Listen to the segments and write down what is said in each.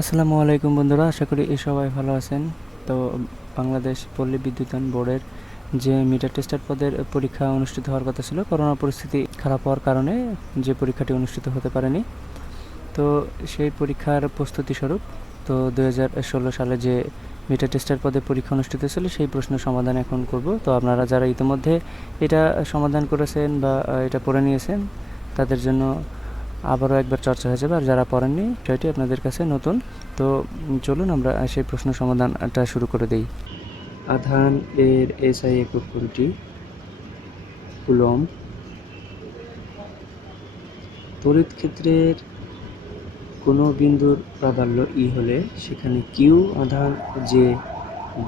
আসসালামু আলাইকুম বন্ধুরা, আশা করি সবাই ভালো আছেন। তো বাংলাদেশ পল্লী বিদ্যুতায়ন বোর্ডের যে মিটার টেস্টার পদের পরীক্ষা অনুষ্ঠিত হওয়ার কথা ছিল, করোনা পরিস্থিতি খারাপ হওয়ার কারণে যে পরীক্ষাটি অনুষ্ঠিত হতে পারেনি। তো সেই পরীক্ষার প্রস্তুতি স্বরূপ 2016 সালে যে মিটার টেস্টার পদে পরীক্ষা অনুষ্ঠিত ছিল সেই প্রশ্ন সমাধান এখন করব। তো আপনারা যারা ইতিমধ্যে এটা সমাধান করেছেন বা এটা পড়ে নিয়েছেন তাদের জন্য আবারও একবার চর্চা হয়ে যাবে, আর যারা পড়েননি বিষয়টি আপনাদের কাছে নতুন। তো চলুন আমরা সেই প্রশ্ন সমাধানটা শুরু করে দেই। আধান এর এসআই একক কোনটি? কুলম্ব। তড়িৎ ক্ষেত্রের কোনো বিন্দুর প্রাবল্য ই হলে সেখানে কিউ আধান যে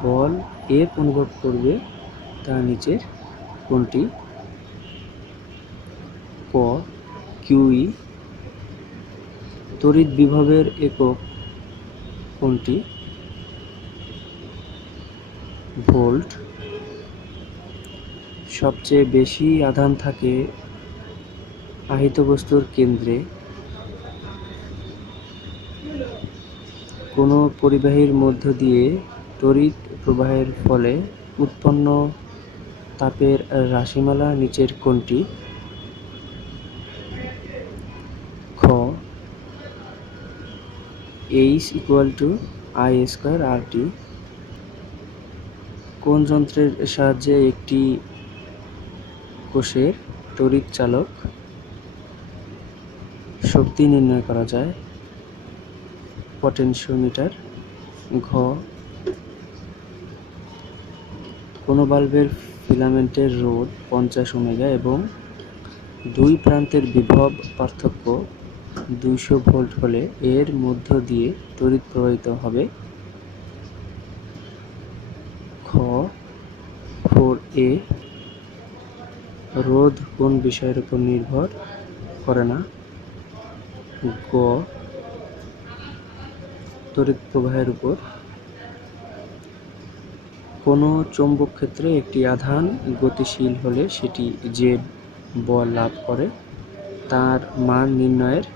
বল এফ অনুভব করবে তা নিচের কোনটি? ক কিউই। তড়িৎ বিভবের একক কোনটি? ভোল্ট। সবচেয়ে বেশি আধান থাকে আহিত বস্তুর কেন্দ্রে। কোনো পরিবাহীর মধ্য দিয়ে তড়িৎ প্রবাহের ফলে উৎপন্ন তাপের রাশিমালা নিচের কোনটি? খ H=I²RT। কোন যন্ত্রের সাহায্যে একটি কোষের তড়িৎ চালক শক্তি নির্ণয় করা যায়? পটেনশিওমিটার। ঘ কোনো বাল্বের ফিলামেন্টের রোধ 50 ওমেগা এবং দুই প্রান্তের বিভব পার্থক্য 200 ভোল্ট হলে এর মধ্য দিয়ে তড়িৎ প্রবাহিত হবে? খ 4A। রোধ কোন বিষয়ের উপর নির্ভর করে না? গ তড়িৎ প্রবাহের উপর। কোনো চৌম্বক ক্ষেত্রে একটি আধান গতিশীল হলে সেটি যে বল লাভ করে তার মান নির্ণয়ের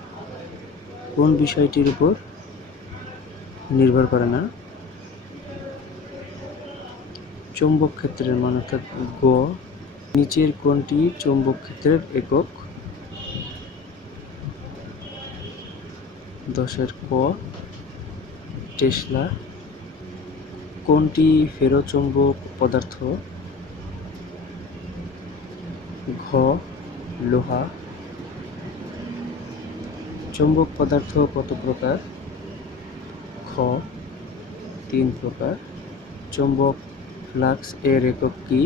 কোন বিষয়টির উপর নির্ভর করে না? চৌম্বক ক্ষেত্রের মান, অর্থাৎ গ নিচের কোনটি চৌম্বক ক্ষেত্রের একক? 10 ক টেসলা। কোনটি ফেরোচৌম্বক পদার্থ? ঘ লোহা। চৌম্বক পদার্থ কত প্রকার? খ 3 প্রকার। চৌম্বক ফ্লাক্স এর একক কি?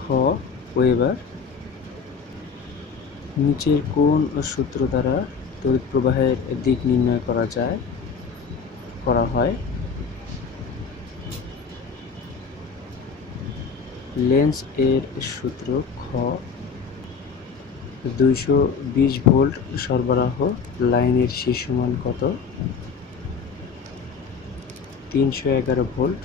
খ ওয়েবার। নিচের কোন সূত্র দ্বারা তড়িৎ প্রবাহের দিক নির্ণয় করা হয়? লেন্স এর সূত্র। খ 220 ভোল্ট সরবরাহ লাইনের শীর্ষ মান কত? 311 ভোল্ট।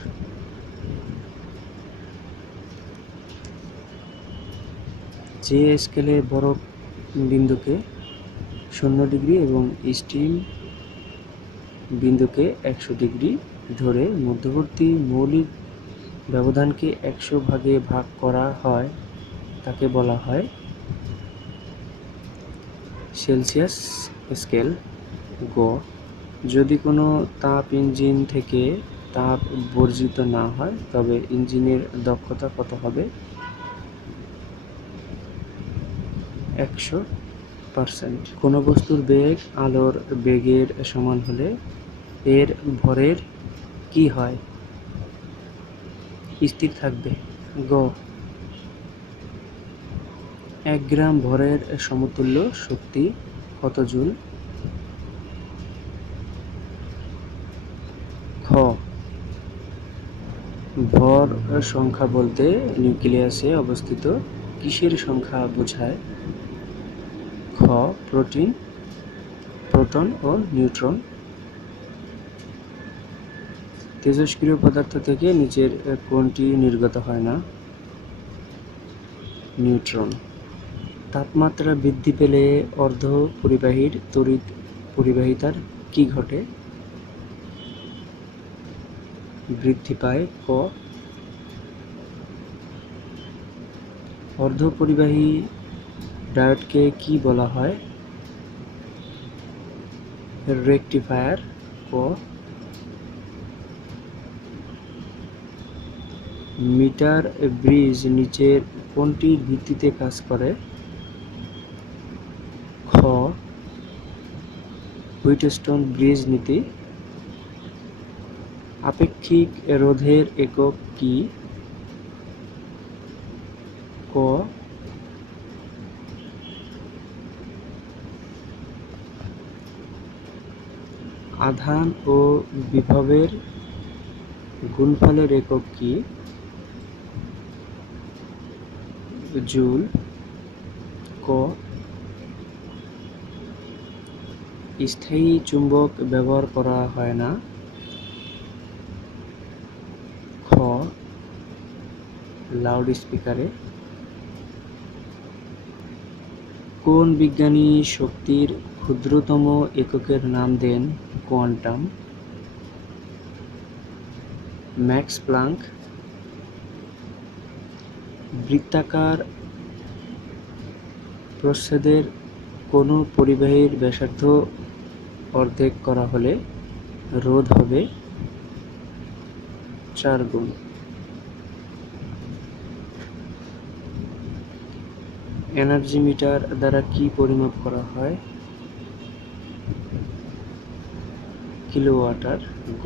যে স্কেলে বরফ বিন্দুকে 0 ডিগ্রি এবং স্টিম বিন্দুকে 100 ডিগ্রি ধরে মধ্যবর্তী মৌলিক ব্যবধানকে 100 ভাগে ভাগ করা হয় তাকে বলা হয় সেলসিয়াস স্কেল। গ যদি কোনো তাপ ইঞ্জিন থেকে তাপ বর্জিত না হয় তবে ইঞ্জিনের দক্ষতা কত হবে? 100%। কোনো বস্তুর বেগ আলোর বেগের সমান হলে এর ভরের কি হয়? স্থির থাকবে। গ 1 গ্রাম ভরের সমতুল্য শক্তি কত জুল? খ ভর সংখ্যা বলতে নিউক্লিয়াসে অবস্থিত কিসের সংখ্যা বোঝায়? খ প্রোটন ও নিউট্রন। তেজস্ক্রিয় পদার্থ থেকে নিচের কোনটি নির্গত হয় না? নিউট্রন। তাপমাত্রা বৃদ্ধি পেলে অর্ধ পরিবাহীর তড়িৎ পরিবাহিতার কি ঘটে? বৃদ্ধি পায়। ক অর্ধপরিবাহী ডায়োডকে কি বলা হয়? রেকটিফায়ার। ক মিটার ব্রিজ নিচের কোনটির ভিত্তিতে কাজ করে? খ হুইটস্টোন ব্রিজ নীতি। আপেক্ষিক রোধের একক কি? ক আধান ও বিভবের গুণফলের একক কি? জুল। ক স্থায়ী চুম্বক ব্যবহার করা হয় না। খ লাউড স্পিকারে। কোন বিজ্ঞানী শক্তির ক্ষুদ্রতম এককের নাম দেন কোয়ান্টাম? Max Planck. বৃত্তাকার প্রচ্ছদের কোনো পরিবাহীর ব্যাসার্ধ অর্ধেক করা হলে রোধ হবে 4 গুণ। এনার্জি মিটার দ্বারা কি পরিমাপ করা হয়? কিলোওয়াট। গ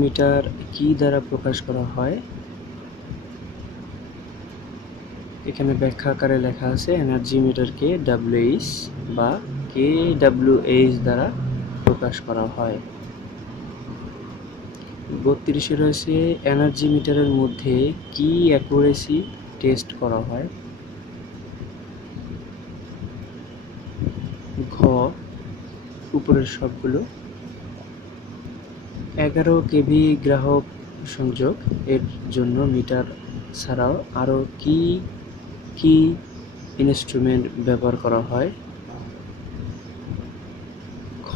মিটার কি দ্বারা প্রকাশ করা হয়? এখানে ব্যাখ্যা আকারে লেখা আছে এনার্জি মিটারকে ডাব্লিউএইচ বা কেডব্লিউএইচ দ্বারা প্রকাশ করা হয়। 32 রয়েছে এনার্জি মিটারের মধ্যে কি অ্যাকুরেসি টেস্ট করা হয়? ঘ উপরের সবগুলো। 11 কেভি গ্রাহক সংযোগ এর জন্য মিটার ছাড়াও আরও কি কি ইনস্ট্রুমেন্ট ব্যবহার করা হয়? খ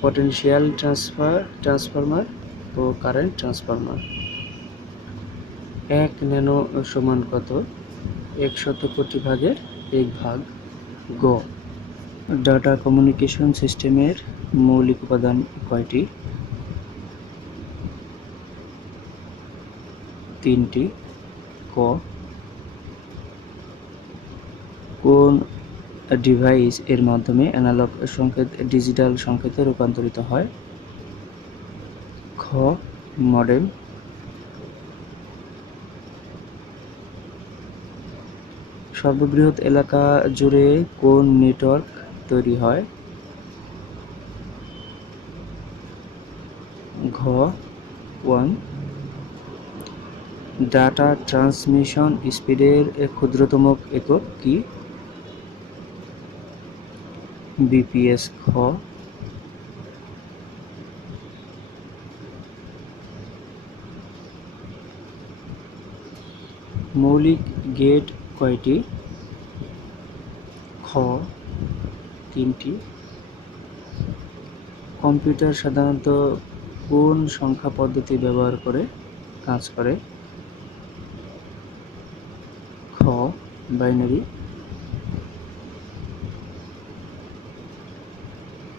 পটেনশিয়াল ট্রান্সফরমার ও কারেন্ট ট্রান্সফরমার। 1 ন্যানো সমান কত? 100 কোটি ভাগের 1 ভাগ। গ ডাটা কমিউনিকেশন সিস্টেমের মৌলিক উপাদান কয়টি? 3টি। ক কোন ডিভাইস এর মাধ্যমে অ্যানালগ সংকেত ডিজিটাল সংকেতে রূপান্তরিত হয়? খ মডেম। সর্ববৃহৎ এলাকা জুড়ে কোন নেটওয়ার্ক তৈরি হয়? ঘ 1। ডাটা ট্রান্সমিশন স্পিডের ক্ষুদ্রতম একক কি? বিপিএস। খ মৌলিক গেট কয়টি? খ 3টি। কম্পিউটার সাধারণত কোন সংখ্যা পদ্ধতি ব্যবহার করে কাজ করে? খ বাইনারি।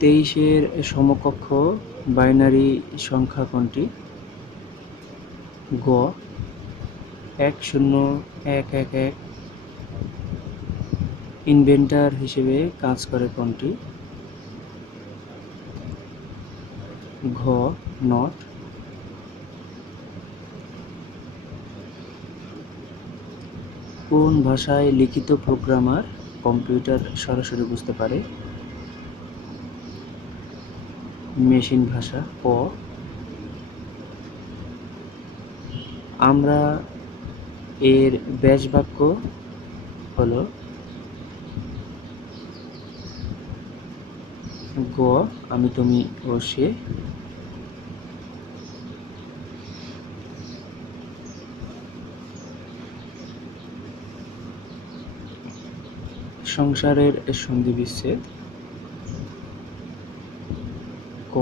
23-এর সমকক্ষ বাইনারি সংখ্যা কোনটি? গ 10111। ইনভেন্টর হিসেবে কাজ করে কোনটি? ঘ নট। কোন ভাষায় লিখিত প্রোগ্রামার কম্পিউটার সরাসরি বুঝতে পারে? মেশিন ভাষা। ক আমরা এর ব্যাস বাক্য হলো? গ আমি তুমি ও সে। সংসারের সন্ধি বিচ্ছেদ। ক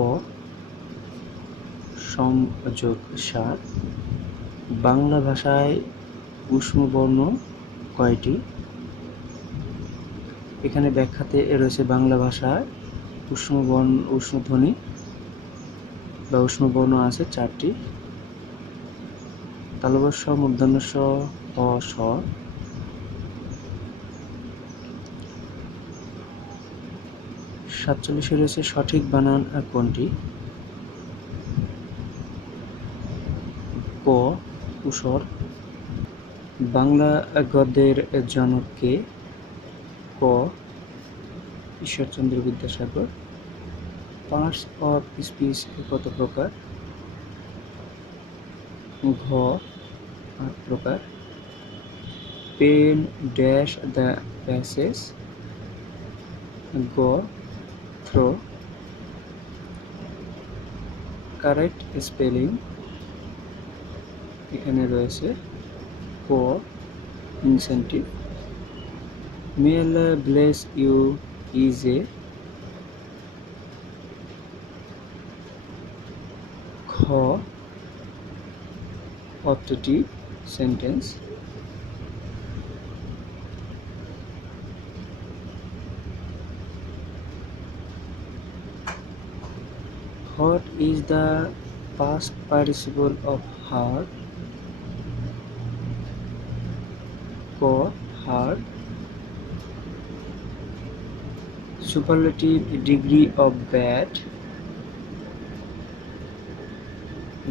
সমযোগ সার। বাংলা ভাষায় উষ্ম বর্ণ কয়টি? এখানে ব্যাখ্যাতে রয়েছে বাংলা ভাষায় উষ্মধ্বনি বা উষ্ম বর্ণ আছে 4টি। তালব্য শ, মূর্ধন্য ষ, হ, স। 47 রয়েছে সঠিক বানান কোনটি? ক কুশর। বাংলা গদ্যের জনক কে? ক Ishwarchandra Vidyasagar. Parts of speech কত প্রকার? ঘ 8 প্রকার। Pen dash the passage. গ থ্রো। কারেক্ট স্পেলিং এখানে রয়েছে ক ইনসেন্টিভ। মে আল্লাহ ব্লেস ইউ ইজ এ। খ optative sentence. What is the past participle of hard? Q hard. Superlative degree of bad.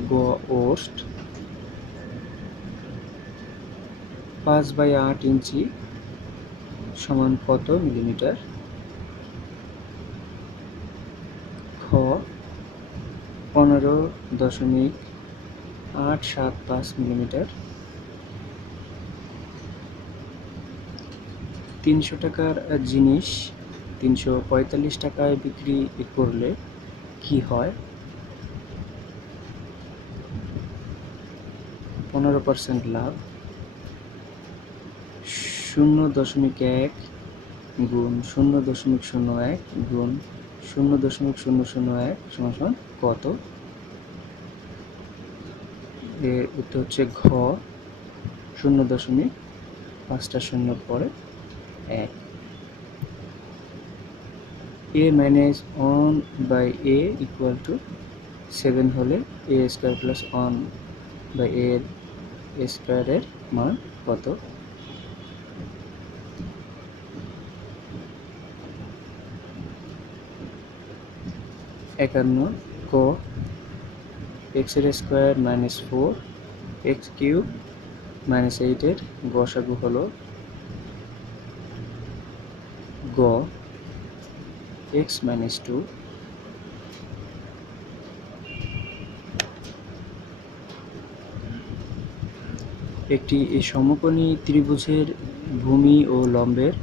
G worst. 5/8 ইঞ্চি সমান কত মিলিমিটার? খ 15.875 millimetre. 300 টাকার জিনিস 345 টাকায় বিক্রি করলে কি হয়? 15% লাভ। 0.1 গুণ 0.01 গুণ 0.001 সমান কত? এর উত্তর হচ্ছে ঘ 0.5টা শূন্যর পরে 1। a minus 1 by a equal to 7 হলে a square plus 1 by a square এর মান কত? একান্ন। ক x এর square minus 4 x cube minus 8 এর গসাগু হলো গ x minus 2। একটি সমকোণী ত্রিভুজের ভূমি ও লম্বের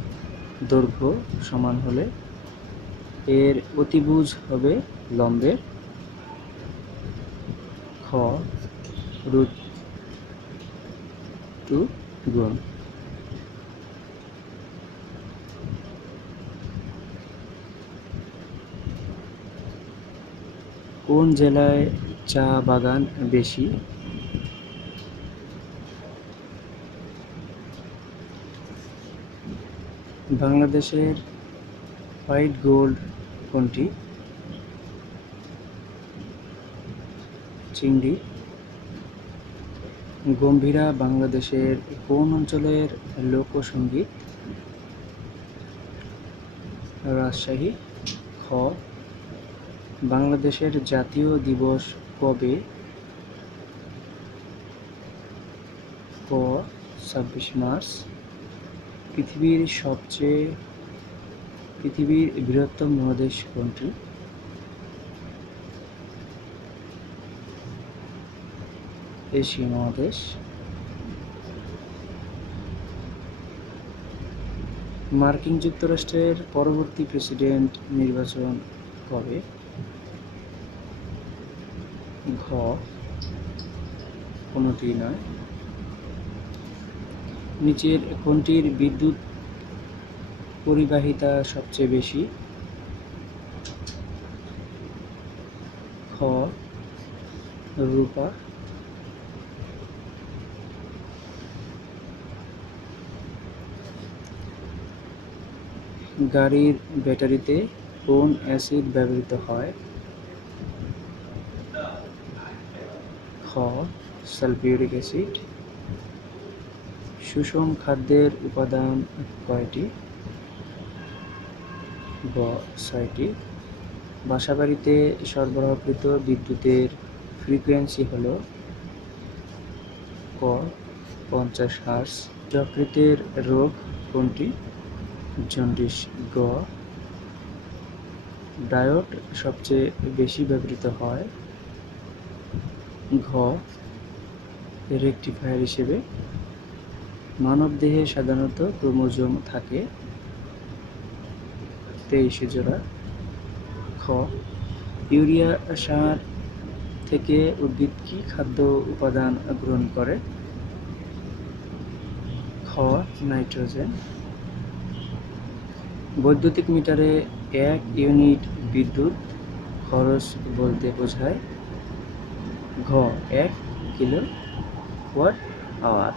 দৈর্ঘ্য সমান হলে এর অতিভুজ হবে লম্বের খ √2 গুণ। কোন জেলায় চা বাগান বেশি? বাংলাদেশের হোয়াইট গোল্ড কোনটি? চিংড়ি। গম্ভীরা বাংলাদেশের কোন অঞ্চলের লোকসঙ্গীত? রাজশাহী। খ বাংলাদেশের জাতীয় দিবস কবে? ক 26 মার্চ। পৃথিবীর বৃহত্তম মহাদেশ কোনটি? এশিয়া মহাদেশ। মার্কিন যুক্তরাষ্ট্রের পরবর্তী প্রেসিডেন্ট নির্বাচন কবে? ঘ কোনটি নয়। নিচের কোনটির বিদ্যুৎ পরিবাহিতা সবচেয়ে বেশি? খ রূপা। গাড়ির ব্যাটারিতে কোন অ্যাসিড ব্যবহৃত হয়? খ সালফিউরিক অ্যাসিড। সুষম খাদ্যের উপাদান কয়টি? গ ৬টি। বাসাবাড়িতে সরবরাহকৃত বিদ্যুতের ফ্রিকোয়েন্সি হল? ক 50 হার্জ। যকৃতের রোগ কোনটি? জন্ডিস। গ ডায়োড সবচেয়ে বেশি ব্যবহৃত হয়? ঘ রেকটিফায়ার হিসেবে। মানবদেহে সাধারণত ক্রোমোজোম থাকে 23 জোড়া। খ ইউরিয়া সার থেকে উদ্ভিদ কি খাদ্য উপাদান গ্রহণ করে? খ নাইট্রোজেন। বৈদ্যুতিক মিটারে 1 ইউনিট বিদ্যুৎ খরচ বলতে বোঝায়? ঘ 1 কিলোওয়াট আওয়ার।